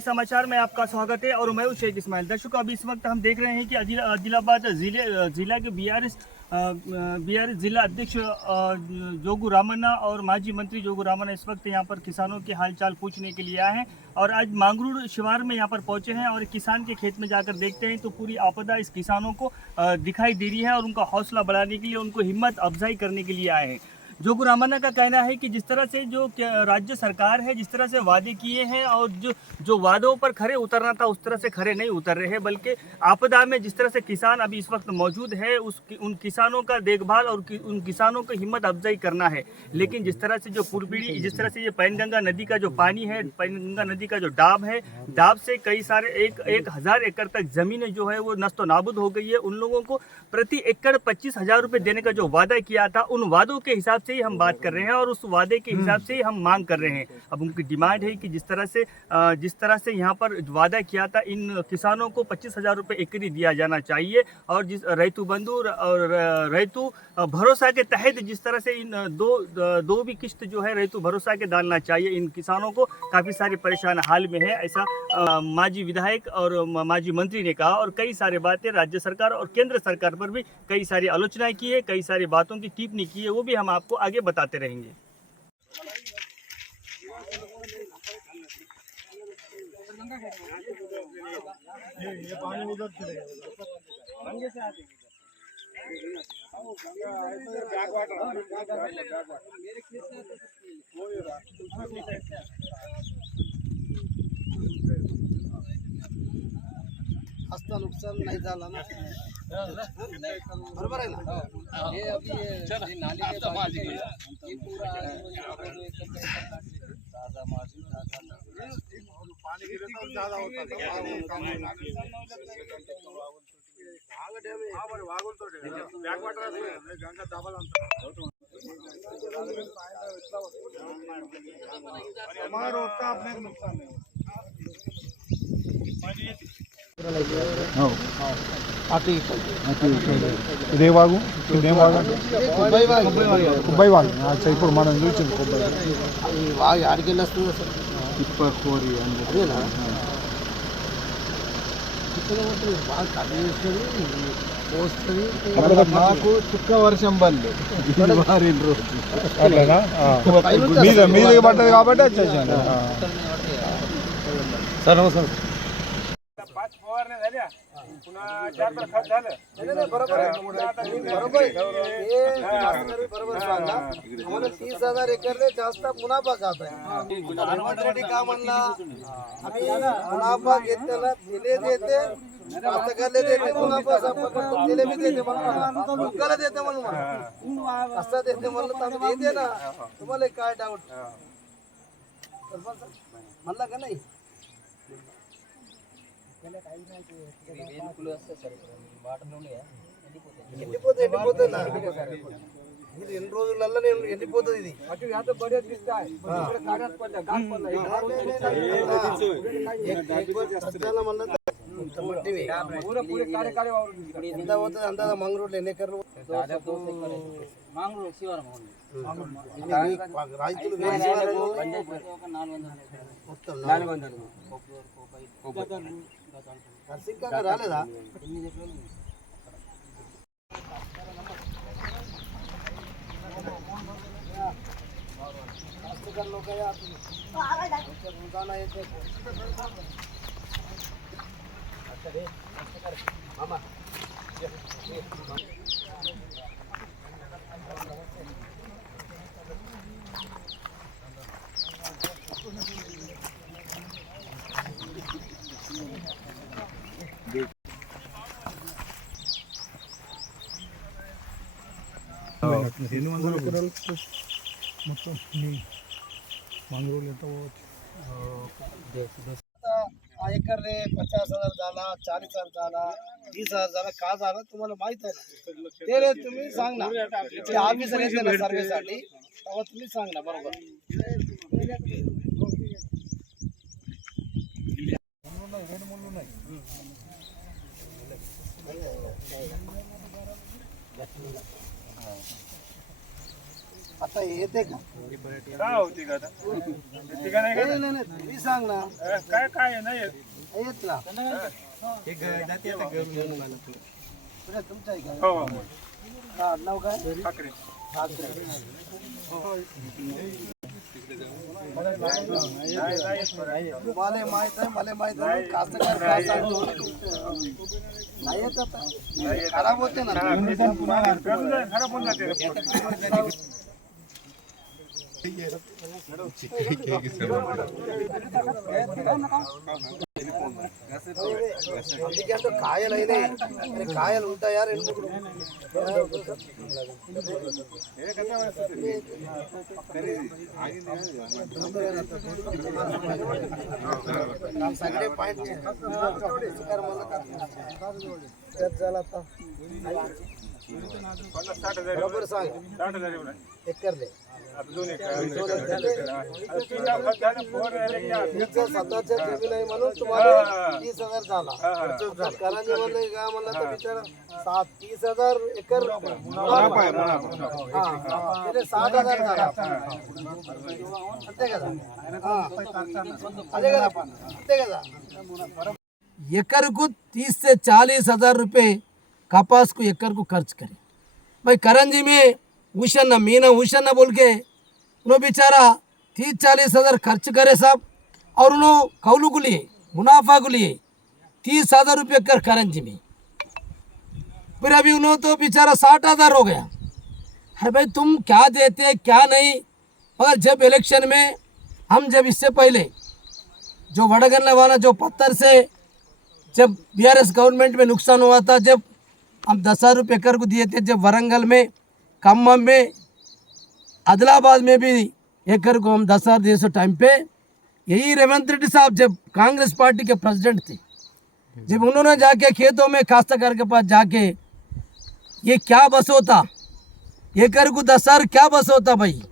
आदिलाबादी समाचार में आपका स्वागत है और मैं हूं शेख इस्माइल। दर्शकों, अभी इस वक्त हम देख रहे हैं कि आदिलाबाद जिला के बीआरएस जिला अध्यक्ष जोगू रामन्ना और माजी मंत्री जोगू रामन्ना इस वक्त यहां पर किसानों के हालचाल पूछने के लिए आए हैं और आज मांगरूड़ शिवार में यहां पर पहुंचे हैं और किसान के खेत में जाकर देखते हैं तो पूरी आपदा इस किसानों को दिखाई दे रही है और उनका हौसला बढ़ाने के लिए, उनको हिम्मत अफजाई करने के लिए आए हैं। जोगू रामन्ना का कहना है कि जिस तरह से जो राज्य सरकार है, जिस तरह से वादे किए हैं और जो वादों पर खरे उतरना था उस तरह से खरे नहीं उतर रहे हैं, बल्कि आपदा में जिस तरह से किसान अभी इस वक्त मौजूद है उन किसानों का देखभाल और उन किसानों को हिम्मत अफजाई करना है। लेकिन जिस तरह से जो पूर्वी, जिस तरह से ये पैनगंगा नदी का जो पानी है, पैनगंगा नदी का जो डाब है, डाब से कई सारे 1000 एकड़ तक जमीनें जो है वो नस्तो नाबूद हो गई है। उन लोगों को प्रति एकड़ 25,000 रुपये देने का जो वादा किया था, उन वादों के हिसाब से ही हम बात कर रहे हैं और उस वादे के हिसाब से ही हम मांग कर रहे हैं। अब उनकी डिमांड है कि जिस तरह से यहाँ पर वादा किया था, इन किसानों को 25,000 रुपये एकरी दिया जाना चाहिए और जिस रैतु बंधु और रैतु भरोसा के तहत जिस तरह से इन दो भी किस्त जो है रैतु भरोसा के डालना चाहिए। इन किसानों को काफ़ी सारे परेशान हाल में है, ऐसा माजी विधायक और माजी मंत्री ने कहा और कई सारी बातें राज्य सरकार और केंद्र सरकार पर भी कई सारी आलोचनाएं की है, कई सारी बातों की टिप्पणी की है, वो भी हम आपको आगे बताते रहेंगे। ये पानी उधर असता नुकसान नाही झाला ना, बरोबर आहे ना। हे अभी ये नाली के पानी ये पूरा पानी गिरे तो ज्यादा होता बैक वाटर गंगा दाबल हमारा होता अपने नुकसान है। ఇదేవాగు కొబ్బాయి వాగు ఇప్పుడు మనం చూసింది కొబ్బాయి ఆడికెళ్ళి వస్తుంది సార్ తిప్పకోరి అదేనా బాగా కట్ చేస్తుంది పోస్తుంది నాకు చుక్క వర్షం పడలే మీద పడ్డది కాబట్టి వచ్చేసాను సార్ నమస్కారం पुन्हा 4 खत झालं बरोबर आहे बरोबर सांगा आम्हाला 30,000 एकरले जास्त मुनाफा जात आहे। हनुमंत रेड्डी का म्हणला आम्ही मुनाफा घेतलेला दिले देते कास्तकारले देते मुनाफा संपकट दिले मी देते म्हणून लोकांना देते म्हणून असं देते म्हणलं तर आम्ही देते ना। तुम्हाला काय डाऊट म्हणला का नाही? ఎండిపోతుంది నా ఇది ఎన్ని రోజులల్లో నేను ఎండిపోతుంది ఇది ఎంత పోతుంది అంత మంగళూరులో ఎన్ని ఎకర్లు రైతులు మొత్తం రాలేదా? लोक मामा మొత్తం మంగళూరు ఎంత एकरले 50,000 झाला, 40,000 झाला, 20,000 झाला, का झाला तुम्हाला माहित आहे ना? ते तुम्ही सांग ना, ते ऑफिसर येते ना सर्वेसाठी तेव्हा तुम्ही सांग ना बरोबर। आता येते का काय होती का आता येते का नाही का? नाही नाही तुम्ही सांग ना काय काय आहे, नाही येत. येत ना पुढे तुमचं आहे का हो हो हा, नाव काय ठाकरे. तुम्हाला माहित आहे मला माहित आहे कास्तकार काय सांगतो नाही येत आता खराब होते ना खराब होऊन जाते. అందుకే కాయలు అయినాయి అరే కాయలు ఉంటాయా రెండు सगळे पॉइंट झाला आता बरोबर सांग 60,000 एवढा. एकर दे आता 2 एकर. आता 3 लाख खत झालं, 4 झाले की आता. तुमचं स्वतःचं जमीन आहे म्हणून तुम्हाला 30,000 झाला करांजी म्हणलं का म्हणलं तर बिचारा 30,000 एकर मुनाफा आहे, त्याने 60,000 झाला अंते కదా एकड़ को 30 से 40,000 रुपए कपास को एकड़ को खर्च करे भाई करंजी में उषन्ना मीना उषन्ना बोल के उन्होंने बेचारा 30-40,000 खर्च करे साहब और उन्होंने कौलू को लिए मुनाफा को लिए 30,000 रुपये कर करंजी में फिर अभी उन्होंने तो बेचारा 60,000 हो गया है भाई तुम क्या देते क्या नहीं मगर जब इलेक्शन में हम जब इससे पहले जो वड़गन वाला जो पत्थर से जब बीआरएस गवर्नमेंट में नुकसान हुआ था जब हम 10,000 रुपये एकड़ को दिए थे जब वरंगल में खम्मम में आदिलाबाद में भी एकड़ को हम 10,000 दिए सो टाइम पे यही रेवंत रेड्डी साहब जब कांग्रेस पार्टी के प्रेसिडेंट थे जब उन्होंने जाके खेतों में काश्तकार के पास जाके ये क्या बस होता एकड़ को 10,000 क्या बस होता भाई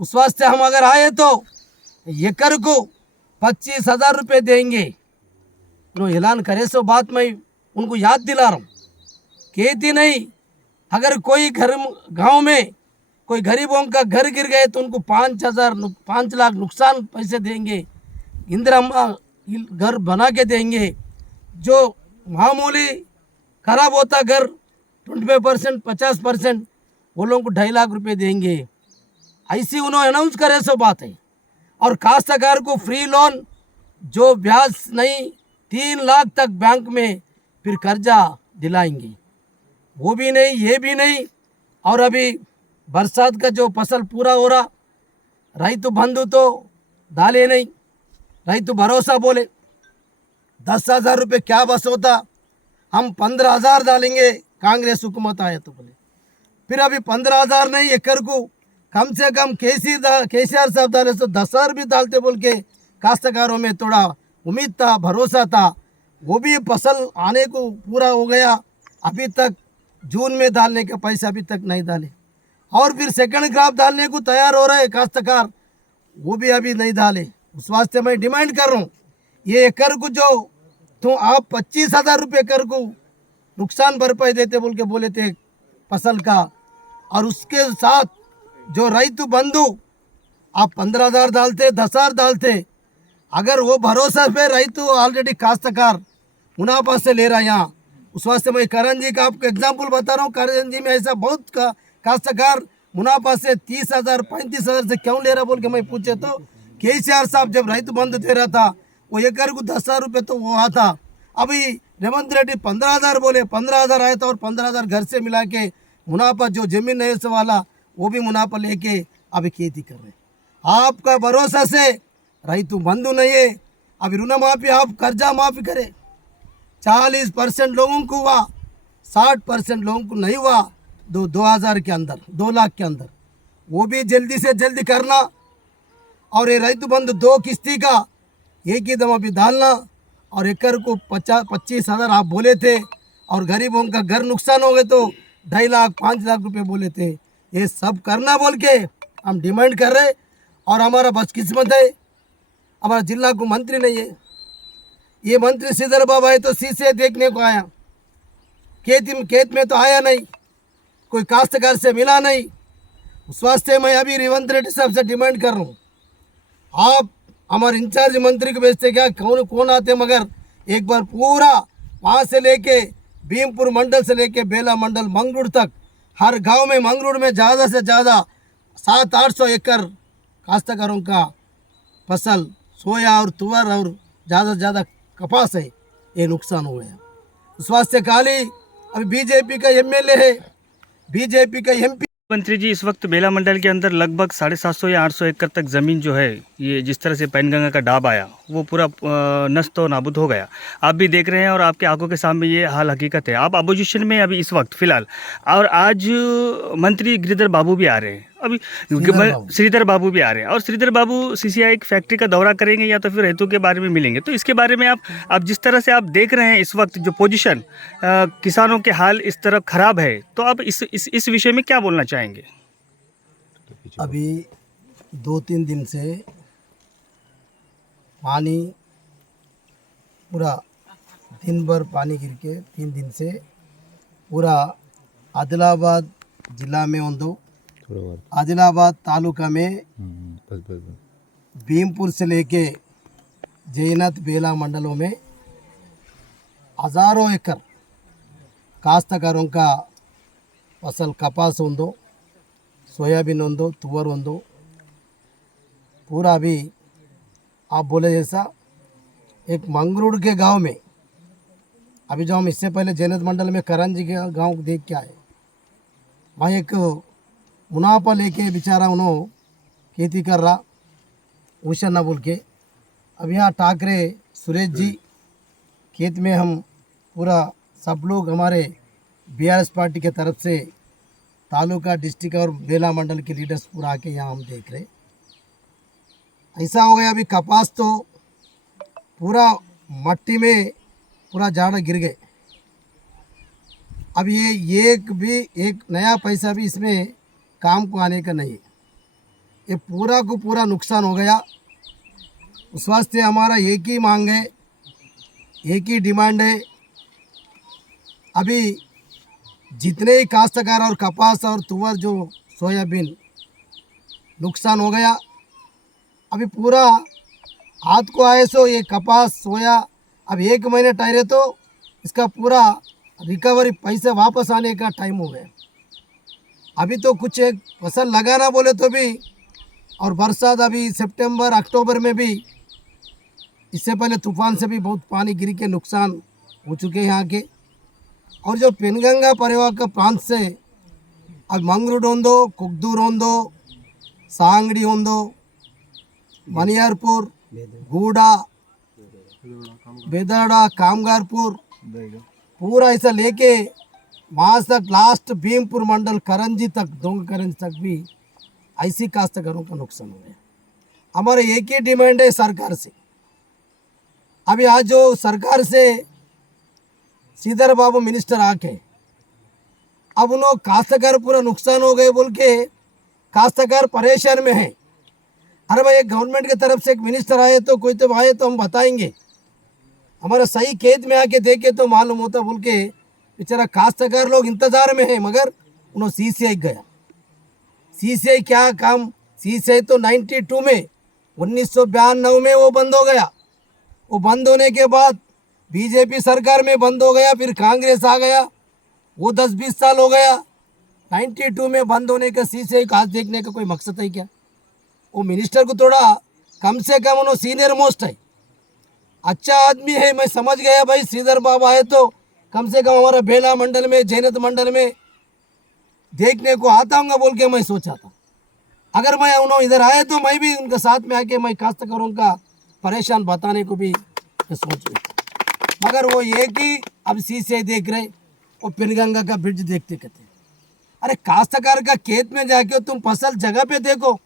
उस वास्ते हम अगर आए तो एकड़ को 25,000 रुपये देंगे उन्होंने ऐलान करे सो बात मैं उनको याद दिला रहा हूँ कहती नहीं अगर कोई घर गांव में कोई गरीबों का घर गिर गए तो उनको 5 लाख नुकसान पैसे देंगे इंदिरा घर बना के देंगे जो मामूली खराब होता घर 25% 50% वो लोगों को 2.5 लाख रुपए देंगे ऐसी उन्होंने अनाउंस करे सो बात है और काश्तकार को फ्री लोन जो ब्याज नहीं 3 लाख तक बैंक में फिर कर्जा दिलाएंगे वो भी नहीं ये भी नहीं और अभी बरसात का जो फसल पूरा हो रहा रैतु बंधु तो डाले नहीं रैतु भरोसा बोले 10,000 रुपये क्या बस होता हम 15,000 डालेंगे कांग्रेस हुकूमत आए तो बोले फिर अभी 15,000 नहीं एकड़ को कम से कम केसीआर साहब डाले तो 10,000 भी डालते बोल के काश्तकारों में थोड़ा उम्मीद था भरोसा था वो भी फसल आने को पूरा हो गया अभी तक जून में डालने का पैसा अभी तक नहीं डाले और फिर सेकंड क्रॉप डालने को तैयार हो रहे काश्तकार वो भी अभी नहीं डाले उस वास्ते मैं डिमांड कर रहा हूँ ये एकड़ को जो तो आप 25,000 रुपये एकड़ को नुकसान भरपाई देते बोल के बोले थे फसल का और उसके साथ जो रैतु बंधु आप 15,000 डालते 10,000 डालते अगर वो भरोसा पे रैतु ऑलरेडी काश्तकार मुनाफा से ले रहा है यहाँ उस वास्ते मैं करंजी का आपको एग्जाम्पल बता रहा हूँ करंजी में ऐसा बहुत काश्तकार मुनाफा से 30,000 35,000 से क्यों ले रहा बोल के मैं पूछे तो केसीआर साहब जब रैतु बंधु दे रहा था वो एकड़ को 10,000 रुपये तो वो आता अभी रेवंत रेड्डी 15,000 बोले 15,000 आया था और 15,000 घर से मिला के मुनाफा जो जमीन नहीं से वाला वो भी मुनाफा लेके अभी खेती कर रहे आपका भरोसा से रैतु बंधु नहीं है अभी ऋण माफी आप कर्जा माफी करें 40% लोगों को हुआ 60% लोगों को नहीं हुआ 2,000 के अंदर 2 लाख के अंदर वो भी जल्दी से जल्दी करना और ये रैतु बंधु 2 किस्ती का एक ही दम अभी डालना और एकड़ को 25,000 आप बोले थे और गरीबों का घर नुकसान हो गए तो 2.5 लाख 5 लाख रुपए बोले थे ये सब करना बोल के हम डिमांड कर रहे और हमारा बदकिस्मत है हमारा जिला को मंत्री नहीं है ये मंत्री श्रीधर बाबू आए तो शीशे देखने को आया खेत में तो आया नहीं कोई काश्तकार से मिला नहीं उस वास्ते मैं अभी रेवंत रेड्डी साहब से डिमांड कर रहा हूँ, आप हमारे इंचार्ज मंत्री को भेजते क्या, कौन कौन आते, मगर एक बार पूरा वहाँ से लेके भीमपुर मंडल से लेके बेला मंडल मंगरूड़ तक हर गांव में, मंगरूड़ में ज़्यादा से ज़्यादा 700-800 एकड़ काश्तकारों का फसल सोया और तुअर और ज़्यादा से ज़्यादा कपास है, ये नुकसान हो गया। उस वास्ते खाली अभी बीजेपी का एमएलए है, बीजेपी का एमपी। मंत्री जी, इस वक्त बेला मंडल के अंदर लगभग 750 या 800 एकड़ तक ज़मीन जो है, ये जिस तरह से पैनगंगा का डाब आया वो पूरा नष्ट और नाबूद हो गया। आप भी देख रहे हैं और आपके आंखों के सामने ये हाल हकीकत है। आप अपोजिशन में अभी इस वक्त फ़िलहाल, और आज मंत्री गिरिधर बाबू भी आ रहे हैं, अभी श्रीधर बाबू भी आ रहे हैं, और श्रीधर बाबू सीसीआई फैक्ट्री का दौरा करेंगे या तो फिर हेतु के बारे में मिलेंगे। तो इसके बारे में आप जिस तरह से आप देख रहे हैं इस वक्त जो पोजीशन किसानों के हाल इस तरह ख़राब है, तो आप इस विषय में क्या बोलना चाहेंगे? अभी 2-3 दिन से पानी पूरा दिन भर पानी गिर के 3 दिन से पूरा आदिलाबाद जिला में आदिलाबाद तालुका में भीमपुर से लेके जयनाथ बेला मंडलों में हज़ारों एकड़ काश्तकारों का फसल कपास होंदो, सोयाबीन होंदो, तुअर होंदो, पूरा अभी आप बोले जैसा एक मंगरूड़ के गांव में, अभी जो हम इससे पहले जयनाथ मंडल में करंजी के गांव देख के आए, वहाँ एक मुनाफा लेके बेचारा उन्होंने खेती कर रहा उषा ना बोल के। अब यहाँ टाकरे सुरेश जी खेत में हम पूरा सब लोग हमारे बीआरएस पार्टी के तरफ से तालुका, डिस्ट्रिक्ट और बेला मंडल के लीडर्स पूरा आके यहाँ हम देख रहे। ऐसा हो गया अभी कपास तो पूरा मट्टी में पूरा झाड़ गिर गए। अब ये एक नया पैसा भी इसमें काम को आने का नहीं है, ये पूरा को पूरा नुकसान हो गया। उस वास्ते हमारा एक ही मांग है, एक ही डिमांड है, अभी जितने ही काश्तकार और कपास और तुअर जो सोयाबीन नुकसान हो गया, अभी पूरा हाथ को आए सो ये कपास सोया अब 1 महीने ठहरे तो इसका पूरा रिकवरी पैसे वापस आने का टाइम हो गया। अभी तो कुछ एक फसल लगाना बोले तो भी, और बरसात अभी सितंबर अक्टूबर में भी, इससे पहले तूफान से भी बहुत पानी गिर के नुकसान हो चुके हैं यहाँ के। और जो पेनगंगा परिवार का प्रांत से अब मंगरूड़ होंदो, कुकदूर होंदो, सांगड़ी होंदो, मनियारपुर, गूडा, बेदड़ा, कामगारपुर, पूरा ऐसा लेके वहाँ तक लास्ट भीमपुर मंडल करंजी तक, दोंग करंजी तक भी ऐसी काश्तकारों का नुकसान हो गया। हमारे एक ही डिमांड है सरकार से, अभी आज जो सरकार से श्रीधर बाबू मिनिस्टर आके अब उन्होंने काश्तकार पूरा नुकसान हो गए बोल के काश्तकार परेशान में है। अरे भाई, एक गवर्नमेंट की तरफ से एक मिनिस्टर आए तो कोई तो आए तो हम बताएंगे, हमारा सही खेत में आके देखे तो मालूम होता बोल के बेचारा काश्तकार लोग इंतजार में है। मगर उन्होंने सीसीआई गया, सीसीआई क्या काम, सीसीआई तो 92 में 1992 में वो बंद हो गया। वो बंद होने के बाद बीजेपी सरकार में बंद हो गया, फिर कांग्रेस आ गया, वो 10-20 साल हो गया। 92 में बंद होने का सीसीआई का आज देखने का कोई मकसद है क्या? वो मिनिस्टर को थोड़ा कम से कम उन्होंने सीनियर मोस्ट है, अच्छा आदमी है, मैं समझ गया भाई श्रीधर बाबा है तो कम से कम हमारा बेला मंडल में, जयनाथ मंडल में देखने को आता हूँगा बोल के मैं सोचा था। अगर मैं उन्होंने इधर आए तो मैं भी उनके साथ में आके मैं काश्तकारों का परेशान बताने को भी सोच रही, मगर वो एक ही अब सीसीआई देख रहे, वो पेनगंगा का ब्रिज देखते कहते। अरे काश्तकार का खेत में जाके तुम फसल जगह पे देखो,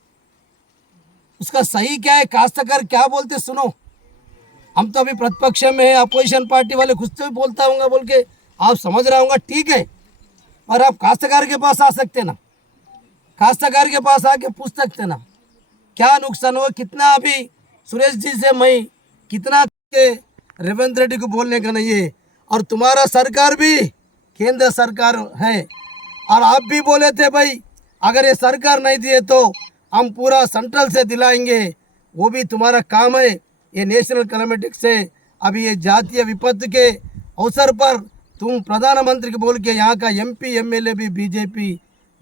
उसका सही क्या है, काश्तकार क्या बोलते सुनो। हम तो अभी प्रतिपक्ष में है, अपोजिशन पार्टी वाले खुद से भी बोलता हूँगा बोल के आप समझ रहा होगा, ठीक है, पर आप काश्तकार के पास आ सकते ना, काश्तकार के पास आके पूछ सकते ना क्या नुकसान हुआ, कितना। अभी सुरेश जी से मैं कितना रेवंत रेड्डी को बोलने का नहीं है, और तुम्हारा सरकार भी केंद्र सरकार है, और आप भी बोले थे भाई अगर ये सरकार नहीं दिए तो हम पूरा सेंट्रल से दिलाएंगे, वो भी तुम्हारा काम है। ये नेशनल क्लाइमेटिक से अभी ये जातीय विपत्ति के अवसर पर तुम प्रधानमंत्री को बोल के यहाँ का MP MLA भी बीजेपी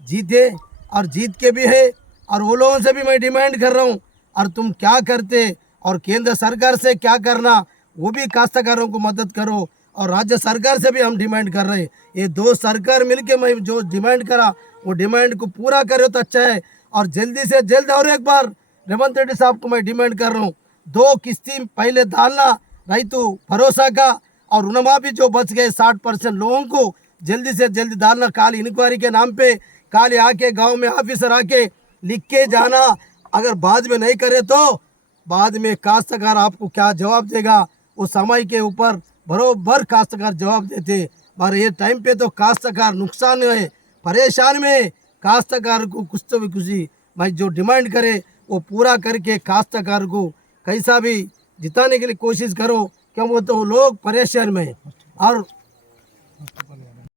जीते और जीत के भी है, और वो लोगों से भी मैं डिमांड कर रहा हूँ, और तुम क्या करते और केंद्र सरकार से क्या करना वो भी काश्तकारों को मदद करो, और राज्य सरकार से भी हम डिमांड कर रहे हैं। ये दो सरकार मिलके मैं जो डिमांड करा वो डिमांड को पूरा करे तो अच्छा है। और जल्दी से जल्द और एक बार रेवंत रेड्डी साहब को मैं डिमांड कर रहा हूँ, 2 किस्ती पहले डालना रैतु भरोसा का, और ऋणमाफी जो बच गए 60% लोगों को जल्दी से जल्दी डालना। काल इंक्वायरी के नाम पे काल आके गांव में ऑफिसर आके लिख के जाना, अगर बाद में नहीं करे तो बाद में काश्तकार आपको क्या जवाब देगा वो समय के ऊपर बरोबर काश्तकार जवाब देते। पर ये टाइम पे तो काश्तकार नुकसान में परेशान में, काश्तकार को कुछ तो भी खुशी भाई जो डिमांड करे वो पूरा करके काश्तकार को कैसा भी जिताने के लिए कोशिश करो, क्यों वो तो लोग परेशान में हैं। और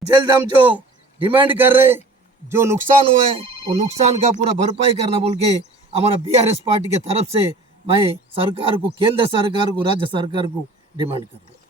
जल्द हम जो डिमांड कर रहे जो नुकसान हुआ है वो नुकसान का पूरा भरपाई करना बोल के हमारा BRS पार्टी के तरफ से मैं सरकार को, केंद्र सरकार को, राज्य सरकार को डिमांड कर रहा हूँ।